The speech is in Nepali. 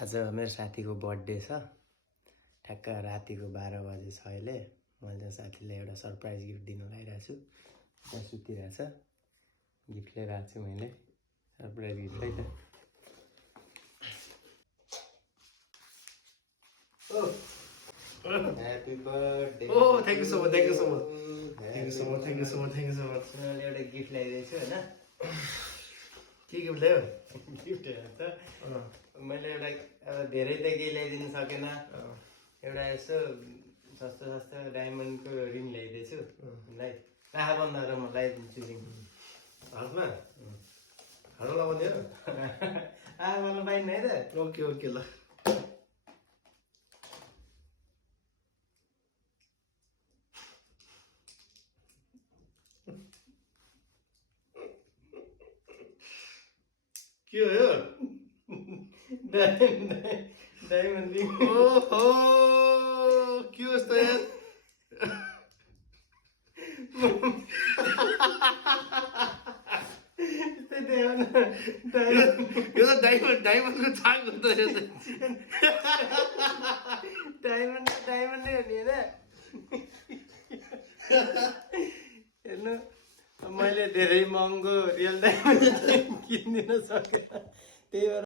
आज मेरो साथीको बर्थडे छ। ठ्याक्क रातिको 12 बजे छ अहिले। मैले साथीलाई एउटा सरप्राइज गिफ्ट दिन लागिरहेको छु। त्यहाँ सुतिरहेछ, गिफ्ट लिएर आएको छु मैले, सरप्राइज गिफ्ट है त। Happy birthday. Oh, thank you so much, thank you so much. Thank you so much, thank you so much, thank you so much. मैले एउटा गिफ्ट ल्याइदिएको छु होइन। के गिफ्ट ल्यायो? गिफ्ट हेर्छ मैले एउटा अब धेरै त केही ल्याइदिनु सकेन। एउटा यसो सस्तो सस्तो डायमन्डको रिङ ल्याइदिएको छु उसलाई। आँखा बन्द गरेर म लगाइदिन्छु रिङ। हातमा? हातमा लगाउने हो? आँखा बन्द पाइन्न है त। ओके ओके ल। के हो यो? Diamond ring. ओहो, के हो यस्तो यार? यो त डायमन्डको छाक हो त यो त। डायमन्डै हो नि होइन। हेर्नु मैले धेरै महँगो रियल डायमन्ड किनिदिन सकेँ, त्यही भएर